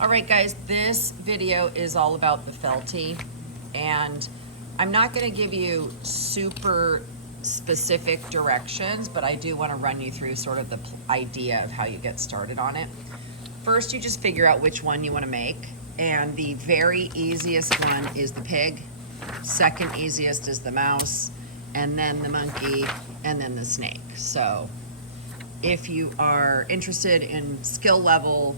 All right, guys, this video is all about the Feltie, and I'm not going to give you super specific directions, but I do want to run you through sort of the idea of how you get started on it. First, you just figure out which one you want to make, and the very easiest one is the pig, second easiest is the mouse, and then the monkey, and then the snake. So if you are interested in skill level,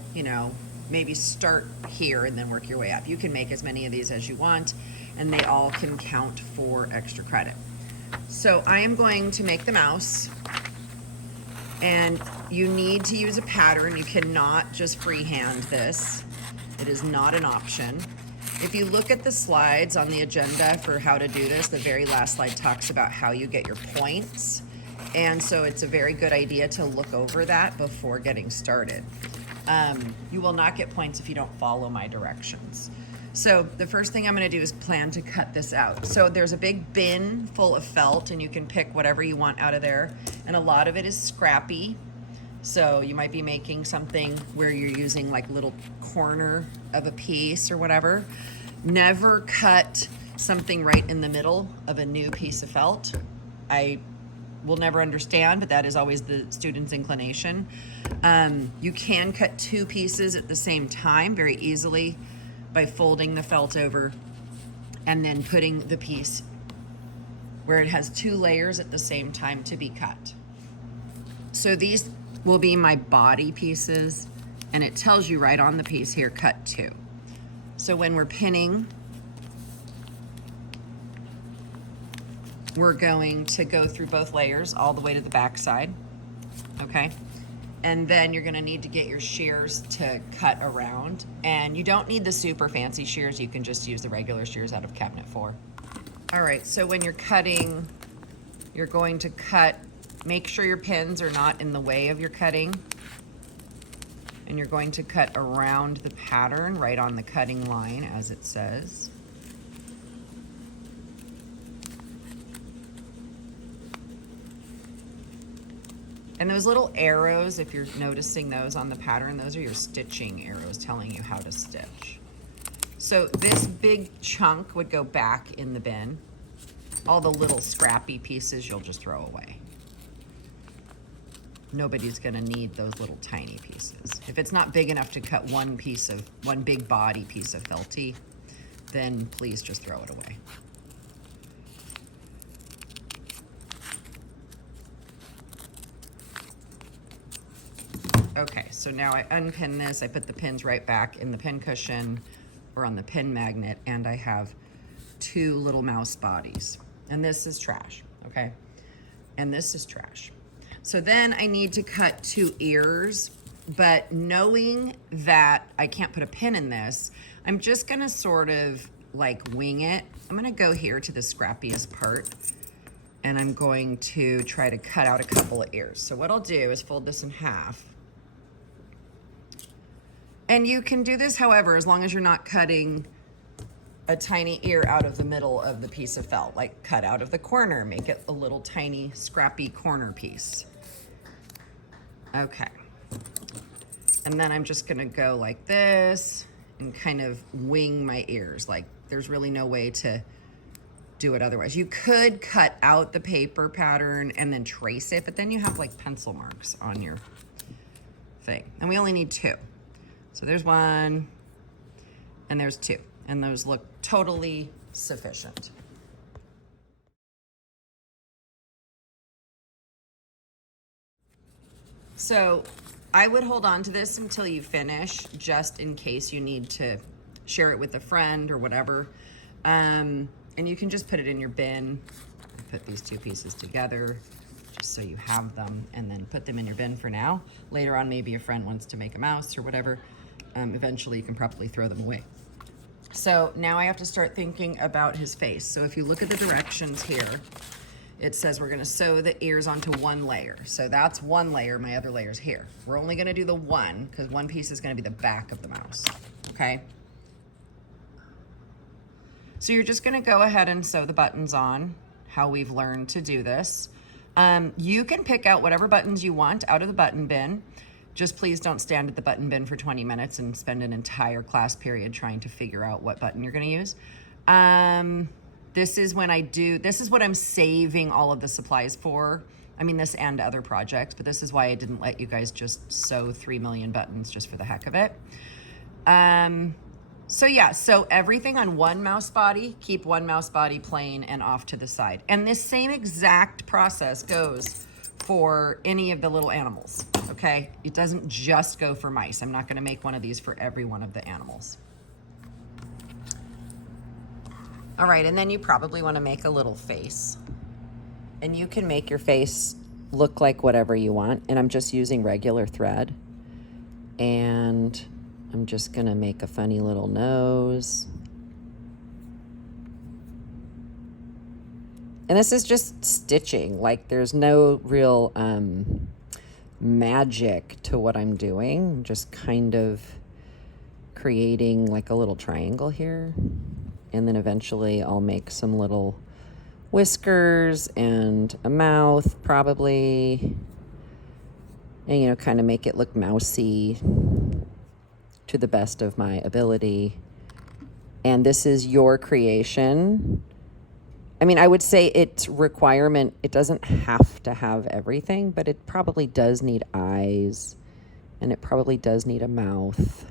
maybe start here and then work your way up. You can make as many of these as you want, and they all can count for extra credit. So I am going to make the mouse, and you need to use a pattern. You cannot just freehand this. It is not an option. If you look at the slides on the agenda for how to do this, the very last slide talks about how you get your points. And so it's a very good idea to look over that before getting started. You will not get points if you don't follow my directions. So the first thing I'm going to do is plan to cut this out. So there's a big bin full of felt, and you can pick whatever you want out of there. And a lot of it is scrappy. So you might be making something where you're using like little corner of a piece or whatever. Never cut something right in the middle of a new piece of felt. I will never understand, but that is always the student's inclination. You can cut two pieces at the same time very easily by folding the felt over and then putting the piece where it has two layers at the same time to be cut. So these will be my body pieces, and it tells you right on the piece here, cut two. So when we're pinning, we're going to go through both layers all the way to the back side, okay? And then you're gonna need to get your shears to cut around. And you don't need the super fancy shears, you can just use the regular shears out of cabinet 4. All right, so when you're cutting, you're going to cut, make sure your pins are not in the way of your cutting. And you're going to cut around the pattern right on the cutting line as it says. And those little arrows, if you're noticing those on the pattern, those are your stitching arrows telling you how to stitch. So this big chunk would go back in the bin. All the little scrappy pieces you'll just throw away. Nobody's gonna need those little tiny pieces. If it's not big enough to cut one big body piece of Feltie, then please just throw it away. Okay, so now I unpin this, I put the pins right back in the pin cushion or on the pin magnet, and I have two little mouse bodies. And this is trash, okay? And this is trash. So then I need to cut two ears, but knowing that I can't put a pin in this, I'm just gonna sort of like wing it. I'm gonna go here to the scrappiest part, and I'm going to try to cut out a couple of ears. So what I'll do is fold this in half. And you can do this, however, as long as you're not cutting a tiny ear out of the middle of the piece of felt, like cut out of the corner, make it a little tiny scrappy corner piece. Okay. And then I'm just gonna go like this and kind of wing my ears. Like there's really no way to do it otherwise. You could cut out the paper pattern and then trace it, but then you have like pencil marks on your thing. And we only need two. So there's one, and there's two, and those look totally sufficient. So I would hold on to this until you finish, just in case you need to share it with a friend or whatever. And you can just put it in your bin. Put these two pieces together, just so you have them, and then put them in your bin for now. Later on, maybe a friend wants to make a mouse or whatever. Eventually you can probably throw them away. So now I have to start thinking about his face. So if you look at the directions here, it says we're gonna sew the ears onto one layer. So that's one layer, my other layer's here. We're only gonna do the one, because one piece is gonna be the back of the mouse, okay? So you're just gonna go ahead and sew the buttons on, how we've learned to do this. You can pick out whatever buttons you want out of the button bin. Just please don't stand at the button bin for 20 minutes and spend an entire class period trying to figure out what button you're gonna use. This is when this is what I'm saving all of the supplies for. I mean, this and other projects, but this is why I didn't let you guys just sew 3 million buttons just for the heck of it. So yeah, so everything on one mouse body, keep one mouse body plain and off to the side. And this same exact process goes for any of the little animals, okay? It doesn't just go for mice. I'm not gonna make one of these for every one of the animals. All right, and then you probably wanna make a little face. And you can make your face look like whatever you want. And I'm just using regular thread. And I'm just gonna make a funny little nose. And this is just stitching. Like, there's no real magic to what I'm doing. I'm just kind of creating like a little triangle here. And then eventually I'll make some little whiskers and a mouth probably. And, you know, kind of make it look mousy to the best of my ability. And this is your creation. I mean, I would say it's requirement. It doesn't have to have everything, but it probably does need eyes, and it probably does need a mouth.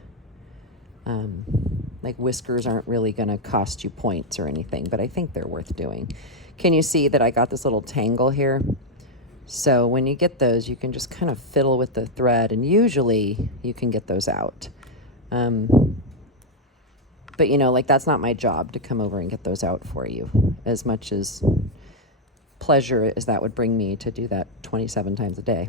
Like, whiskers aren't really gonna cost you points or anything, but I think they're worth doing. Can you see that I got this little tangle here? So when you get those, you can just kind of fiddle with the thread, and usually you can get those out. But, you know, like, that's not my job to come over and get those out for you, as much as pleasure as that would bring me to do that 27 times a day.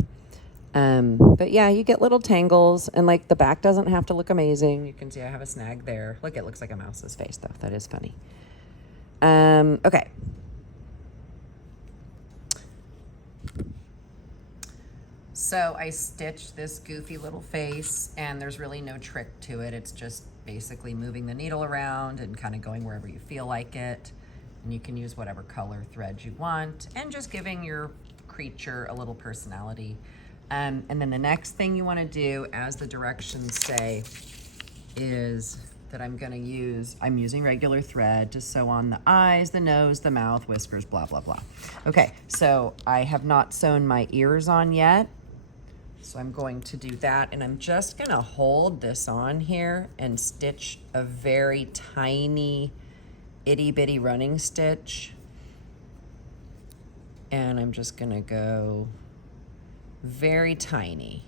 But yeah, you get little tangles, and like, the back doesn't have to look amazing. You can see I have a snag there. Look, it looks like a mouse's face though. That is funny. Okay. So I stitched this goofy little face, and there's really no trick to it. It's just basically moving the needle around and kind of going wherever you feel like it. And you can use whatever color thread you want, and just giving your creature a little personality. And then the next thing you want to do, as the directions say, is that I'm using regular thread to sew on the eyes, the nose, the mouth, whiskers, blah, blah, blah. Okay, so I have not sewn my ears on yet. So I'm going to do that, and I'm just gonna hold this on here and stitch a very tiny itty bitty running stitch. And I'm just gonna go very tiny.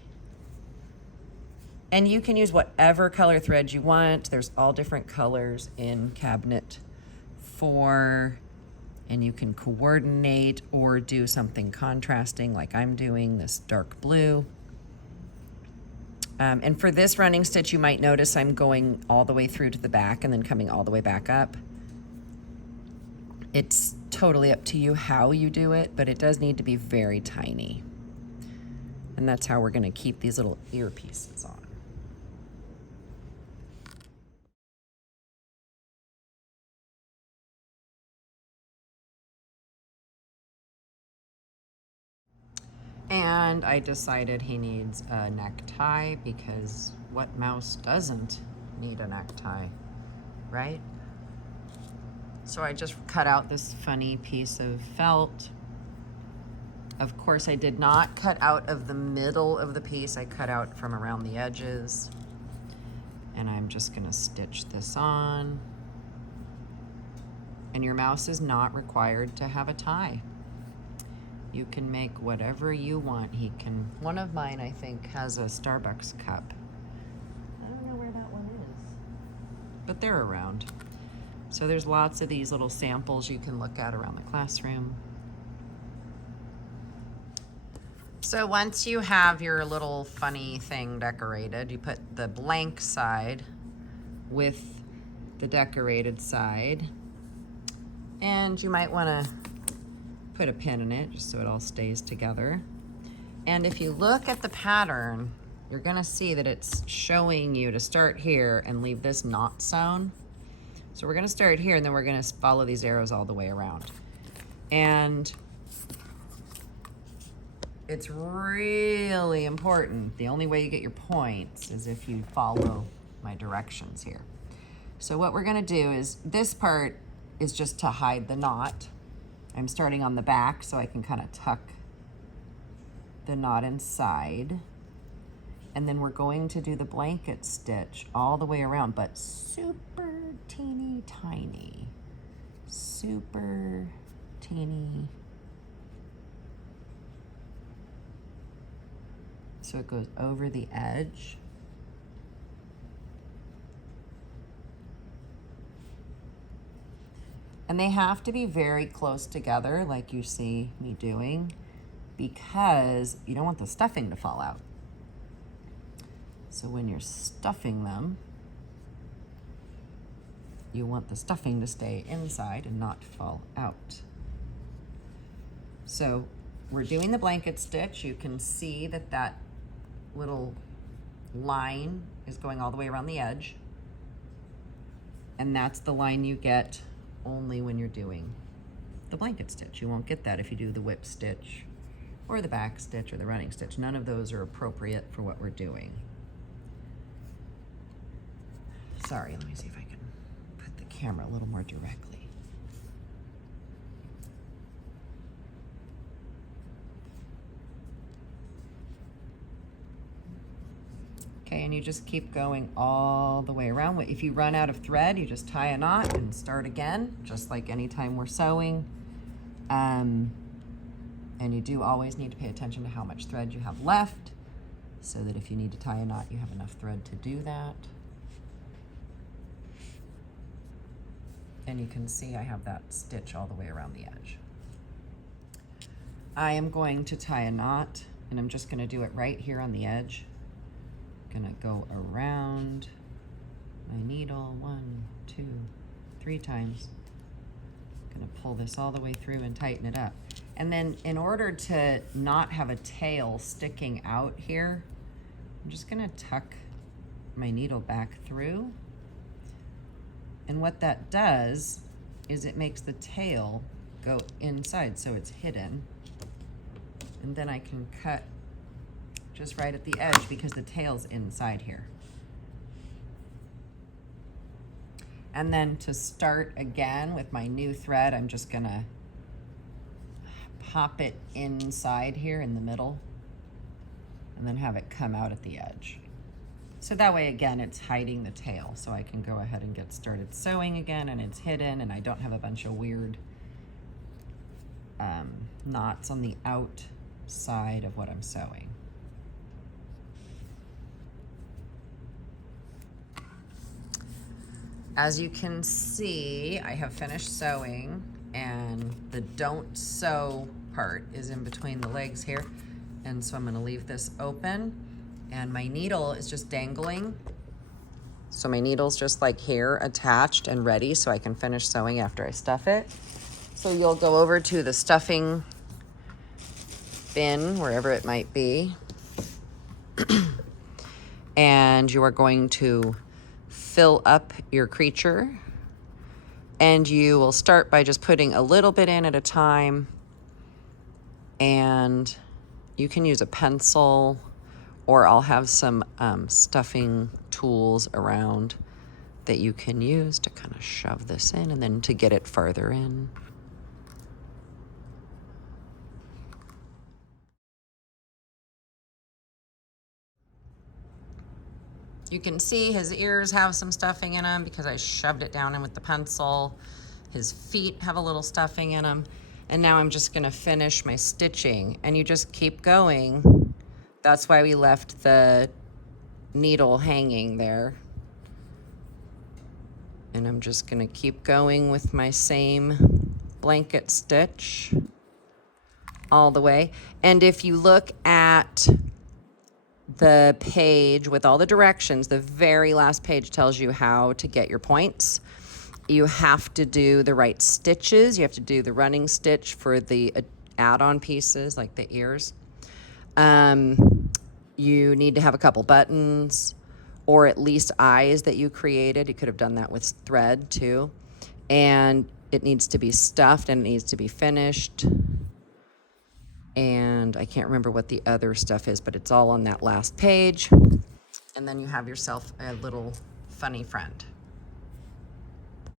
And you can use whatever color thread you want. There's all different colors in cabinet 4, and you can coordinate or do something contrasting like I'm doing, this dark blue. And for this running stitch, you might notice I'm going all the way through to the back and then coming all the way back up. It's totally up to you how you do it, but it does need to be very tiny. And that's how we're gonna keep these little earpieces on. And I decided he needs a necktie, because what mouse doesn't need a necktie, right? So I just cut out this funny piece of felt. Of course, I did not cut out of the middle of the piece. I cut out from around the edges. And I'm just gonna stitch this on. And your mouse is not required to have a tie. You can make whatever you want. One of mine, I think, has a Starbucks cup. I don't know where that one is, but they're around. So there's lots of these little samples you can look at around the classroom. So once you have your little funny thing decorated, you put the blank side with the decorated side. And you might want to put a pin in it just so it all stays together. And if you look at the pattern, you're gonna see that it's showing you to start here and leave this not sewn. So we're gonna start here, and then we're gonna follow these arrows all the way around. And it's really important. The only way you get your points is if you follow my directions here. So what we're gonna do is, this part is just to hide the knot. I'm starting on the back so I can kind of tuck the knot inside. And then we're going to do the blanket stitch all the way around, but super teeny tiny. Super teeny. So it goes over the edge. And they have to be very close together, like you see me doing, because you don't want the stuffing to fall out. So when you're stuffing them, you want the stuffing to stay inside and not fall out. So we're doing the blanket stitch. You can see that that little line is going all the way around the edge. And that's the line you get only when you're doing the blanket stitch. You won't get that if you do the whip stitch or the back stitch or the running stitch. None of those are appropriate for what we're doing. Sorry, let me see if I can put the camera a little more directly. Okay, and you just keep going all the way around. If you run out of thread, you just tie a knot and start again, just like anytime we're sewing. And you do always need to pay attention to how much thread you have left, so that if you need to tie a knot, you have enough thread to do that. And you can see I have that stitch all the way around the edge. I am going to tie a knot, and I'm just gonna do it right here on the edge. Gonna go around my needle 1, 2, 3 times. Gonna pull this all the way through and tighten it up. And then in order to not have a tail sticking out here, I'm just gonna tuck my needle back through. And what that does is it makes the tail go inside so it's hidden. And then I can cut just right at the edge because the tail's inside here. And then to start again with my new thread, I'm just gonna pop it inside here in the middle and then have it come out at the edge. So that way, again, it's hiding the tail. So I can go ahead and get started sewing again, and it's hidden, and I don't have a bunch of weird knots on the outside of what I'm sewing. As you can see, I have finished sewing, and the don't sew part is in between the legs here. And so I'm gonna leave this open, and my needle is just dangling. So my needle's just like here, attached and ready, so I can finish sewing after I stuff it. So you'll go over to the stuffing bin, wherever it might be, and you are going to fill up your creature, and you will start by just putting a little bit in at a time, and you can use a pencil, or I'll have some stuffing tools around that you can use to kind of shove this in and then to get it farther in. You can see his ears have some stuffing in them because I shoved it down in with the pencil. His feet have a little stuffing in them. And now I'm just gonna finish my stitching, and you just keep going. That's why we left the needle hanging there. And I'm just gonna keep going with my same blanket stitch all the way. And if you look at the page with all the directions, the very last page tells you how to get your points. You have to do the right stitches. You have to do the running stitch for the add-on pieces, like the ears. You need to have a couple buttons, or at least eyes that you created. You could have done that with thread too. And it needs to be stuffed, and it needs to be finished. And I can't remember what the other stuff is, but it's all on that last page. And then you have yourself a little funny friend.